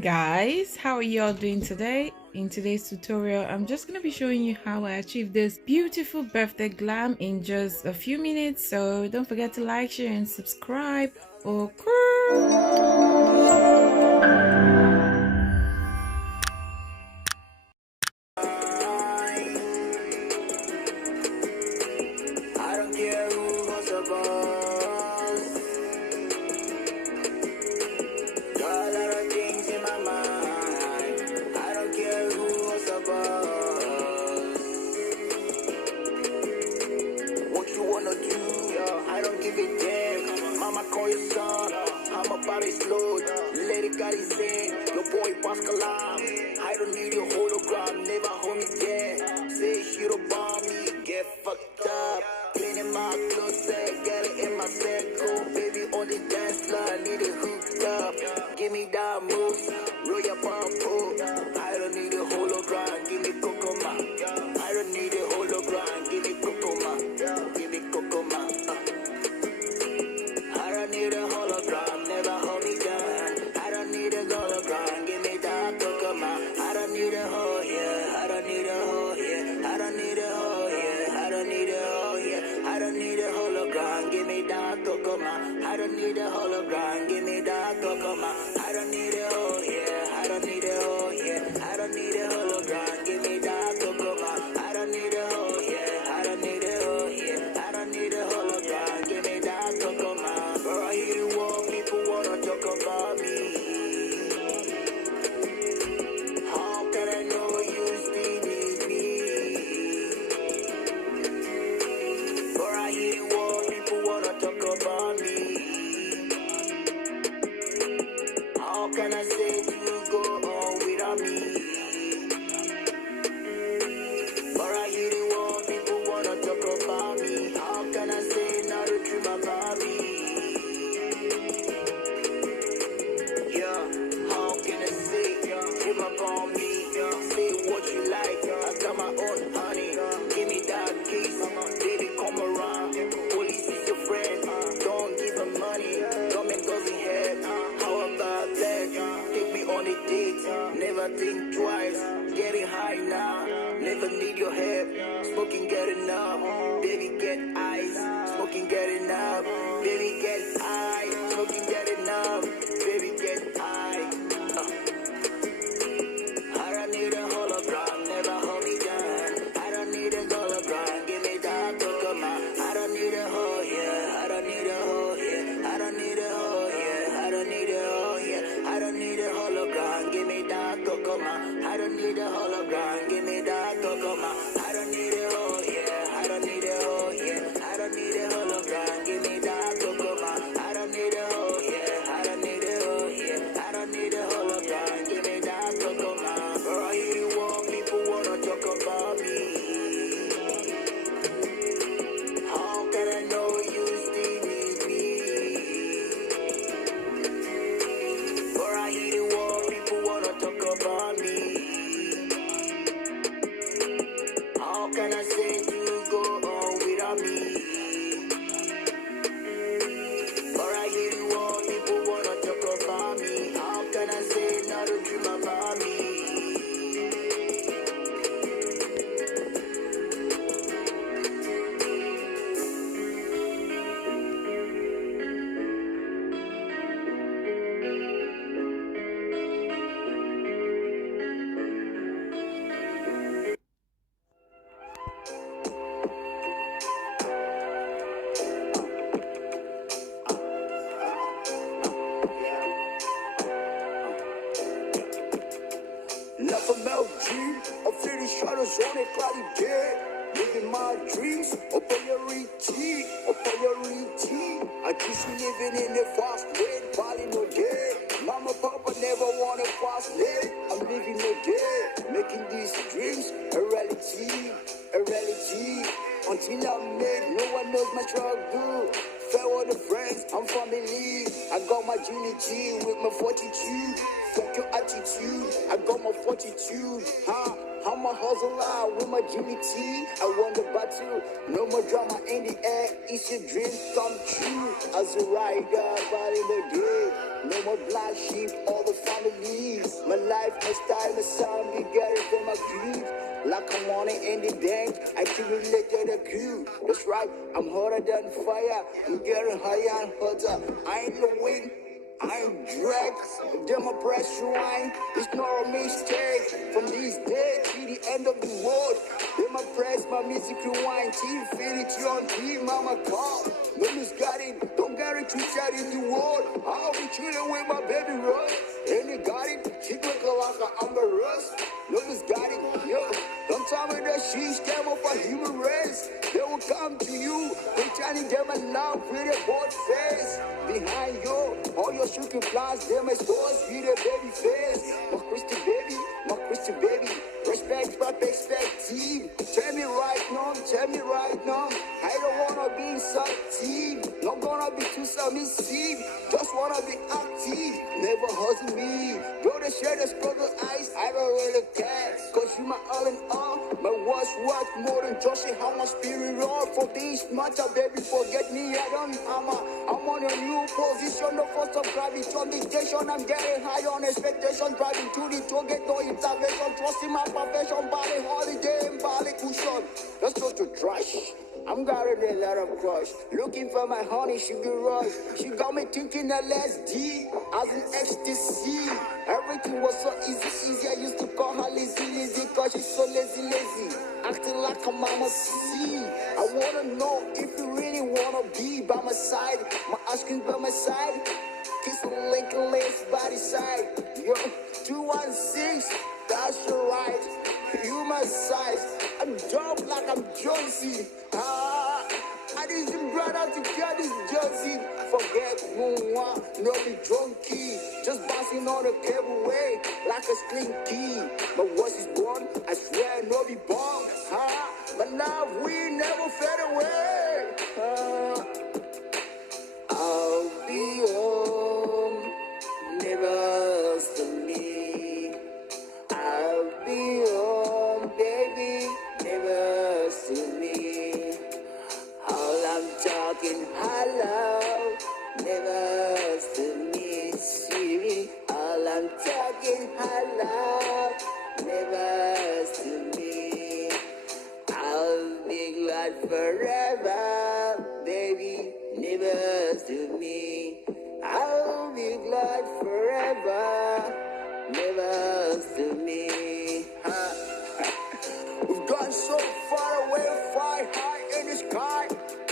Guys, how are y'all doing today? In today's tutorial, I'm just going to be showing you how I achieved this beautiful birthday glam in just a few minutes. So don't forget to like, share and subscribe. I don't care who was the boss. Got a lot of things in my mind. I don't care who was the boss. What you wanna do? I don't give a damn. Mama call your son. I'm about it slow. Let it got his in. Your boy Pascal. I don't need a hologram. Never hold me down. Say shit about me. Get fucked up. Cleaning my closet, get it in my circle. Baby on the dance floor, need it hooked up. Give me that move, roll your pump. I don't need a hologram, give me cocoma. I don't need a hologram, give me cocoma. Give me cocoma. I don't need a hologram, never hold me down. I don't need a hologram, give me that cocoma. I don't need a hoe, yeah. I don't need a hoe, yeah. I don't need a hoe, yeah. I don't need a hoe, yeah. I don't need a hologram, give me that cocoma. I don't need a hologram, give me that cocoma. I don't need a hoe, yeah. I don't need a hoe, yeah. I don't need a hologram, give me that cocoma. I don't need a hoe, yeah. I don't need a hoe, yeah. I don't need a hologram, give me that cocoma. Girl, I hear the wall, people wanna talk about me. How can I know you still need me? But I hear the wall, people wanna talk about me. How can I say you go on without me? But I hear the wall, people wanna talk about me. How can I say not a dream about me? Yeah, how can I say dream about me? Say what you like, I got my own honey. Give me that kiss, baby come around. Police is your friend, don't give them money. Government doesn't help, how about that? Take me on a date, never think twice. Getting high now, never need your help. Smoking get enough, baby get ice. Smoking get enough, baby get high. Smoking get enough, baby get high. I don't need a hologram, never hold me down. I don't need a hologram, give me that cocoma. I don't need a hoe, yeah. I don't need a hoe, yeah. I don't need a hoe, yeah. I don't need a hoe, yeah. I don't need a hologram, give me that cocoma. I don't need a hologram, give me that cocoma. I don't need a hoe, yeah. I don't need a hoe, yeah. I don't need a hologram, give me that cocoma. I don't need a hoe, yeah. I don't need a hoe, yeah. I don't need a hologram, give me that cocoma. Girl, I hear you want people wanna talk about me. How can I know you still need me? Girl, I hear you want people wanna talk about me. How can I say you go on without me? But I hear you want people wanna talk about me. How can I say not a dream about me? Love a melody, I'm feeling shadows on a cloudy day. Living my dreams, a priority, a priority. I keep living in the fast lane, balling no day. Mama, papa never wanna fast lane. I'm living no day, making these dreams a reality, a reality. Until I'm made, no one knows my struggle. Fair with the friends, I'm family. I got my unity with my fortitude. Fuck your attitude, I got my fortitude, huh? I'm a hustler with my unity. I won the battle, no more drama in the air. It's your dream come true. As a rider, body in the day. No more black sheep, all the families. life, my style, my sound, you get it from my groove. Like I'm on it in the dank, I keep it lit to the crew. That's right, I'm hotter than fire, I'm getting higher and hotter. I ain't the wind, I ain't drag, them a press rewind. It's not a mistake. From these days to the end of the world, them a press my music rewind. Till infinity on T, mama call. No misguided, don't get it too sad in the world. I'll be chilling with my baby Russ. And they got it, she look like a Amber Russ. No misguided, yo. Don't tell me that she's came up for human race. They will come to you, pretending them a love with a bold face. Behind you, all your shooting plans, them exposed with a baby face. My Christian baby, respect my perspective. Tell me right now, I don't wanna be inside team. Not gonna be too submissive, just wanna be active. Never hustle me, though the share the struggle eyes, I don't really care. Cause you my all in all, my words worth more than just how my spirit roll. For this matter, baby, forget me, I don't hammer. I'm on a new position, the force of gravity on dictation. I'm getting high on expectation, driving to the toll gate, no intervention. Trusting my profession, body holiday and body cushion. Let's go to trash. I'm getting a lot of crush. Looking for my honey, sugar rush. She got me thinking LSD as an ecstasy. Everything was so easy. I used to call her lazy, cause she's so lazy. Acting like a mama C. I wanna know if you really wanna be by my side. My ice cream by my side. Kiss the link and lace body side. Yo, 216, that's right. You my size. I'm dope like I'm Jonesy. I didn't brother to get this jersey. Forget one, no be drunky. Just bouncing on the cable way like a slinky. My voice is born, I swear no be bomb. But love we never fade away. I'll be home, never to me. I'll be home, baby, never to me. All I'm talking hello, never to me, sweetie. All I'm talking hello, never to me. I'll be glad forever, baby, never to me. I'll be glad forever, never to me. We've gone so far away, fly high in the sky.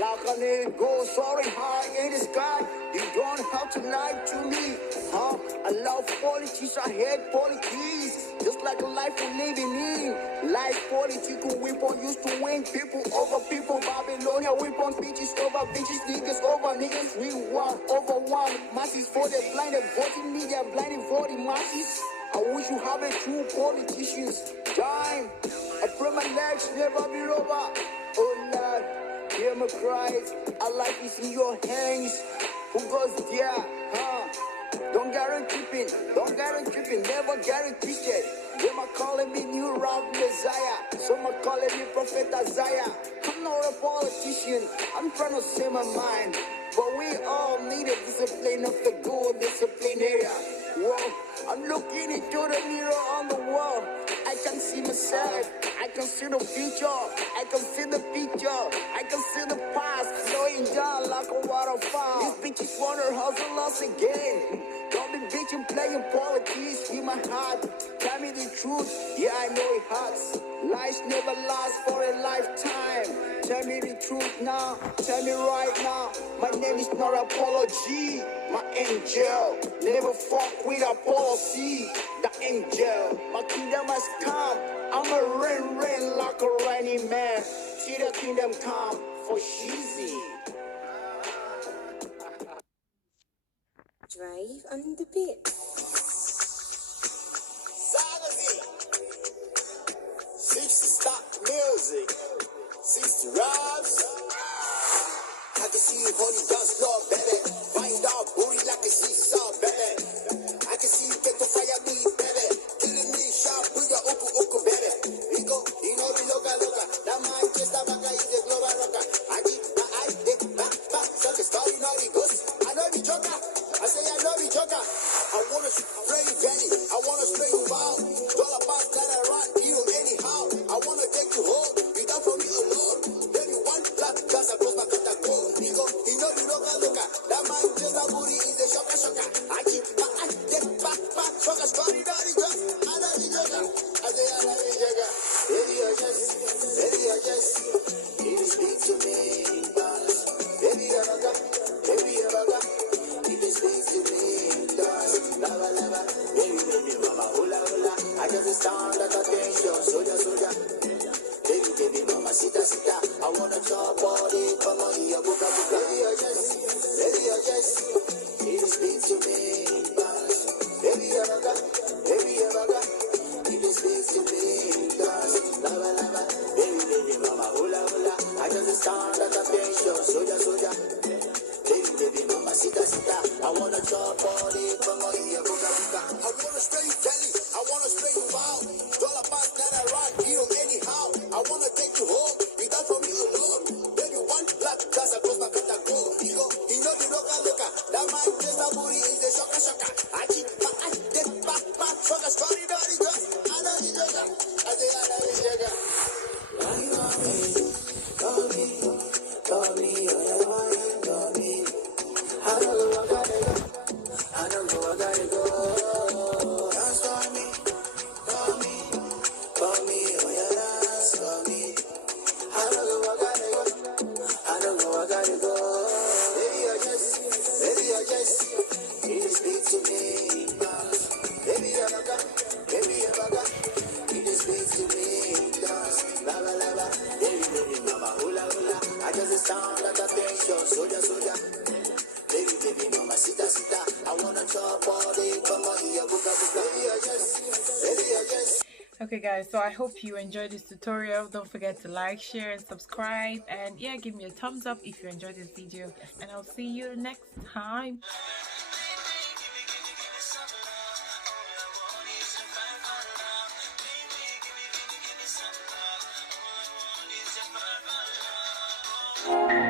Like an eagle soaring high in the sky. You don't have to lie to me, huh? I love politics, I hate politics. Just like a life we're living in. Life political weapon used to win people over people. Babylonia weapon, bitches over bitches, niggas over niggas. We want over one. Masses for the blinded voting media, blinded for the masses. I wish you have a true politicians. Time, I pray my legs never be over. Oh Lord, hear my cries. I like this in your hands. Who goes there, huh? Don't get it tripping, never get it twisted. Them are calling me new rock messiah. Some are calling me prophet Isaiah. I'm not a politician, I'm trying to say my mind. But we all need a discipline of the good disciplinarian. Whoa, I'm looking into the mirror on the wall. I can see myself, I can see the future, I can see the picture, I can see the past flowing down like a waterfall. These bitches wanna hustle us again. Don't be bitching playing politics with my heart. Tell me the truth, yeah I know it hurts. Lies never last for a lifetime. Tell me the truth now, tell me right now. My name is not Apology, my angel. Never fuck with Apollo C, the angel. My kingdom has come, I'm a rain like a rainy man. See the kingdom come for Sheezy. Drive on the beat. Zagazi, 60 stock music, 60 rhymes. I can see you holding down slow, baby. Find out booty like a seesaw, baby. I can see you get the fire me, baby. Killing me sharp with your uku, baby. Rico, you know the loca. That man just a baka is the global rocker. I keep my eye, back. So the story know the ghost. I know the joker. I say I know the joker. I wanna spray you, daddy. I wanna spray you, just sound like attention, soldier, soldier. Baby, baby, mama, sita, sita. I wanna chop all day, come on, here, buka, buka. Baby, I just, you speak to me, dance. Baby, I you speak to me, dance. Lava, lava. Baby, baby, mama, hula, hula. I just sound like attention, soldier, soldier. Baby, baby, mama, sita, sita. I wanna chop all day, come on, here, buka, buka. I wanna straight belly, I wanna straight wow. Dollar pass that I run, you anyhow. I wanna take you home, you got from me alone. Baby, one black glass across my cut and go. You know the loca loca. That man just a booty is the shocker shocker. I keep my eye, get back, back, fucker, strong, dirty girl. I know the jugger, I say I know the jugger. Call me, call me, call me. I don't know what I gotta go. I don't know I gotta go. Dance for me, call me, oh yeah, dance for me. I don't know I gotta go. I don't know I gotta go. Baby, I just, you speak to me, dance. Baby, I got, you just speak to me, dance. Lava, lava, baby, baby, mama, hula, hula. I just sound like a pension, soldier, soldier. Baby, baby, mama, sita, sita. I wanna chop all day, come on, here, buka, buka. Baby, I just. Okay guys, so I hope you enjoyed this tutorial. Don't forget to like, share and subscribe, and yeah, give me a thumbs up if you enjoyed this video, and I'll see you next time. Give me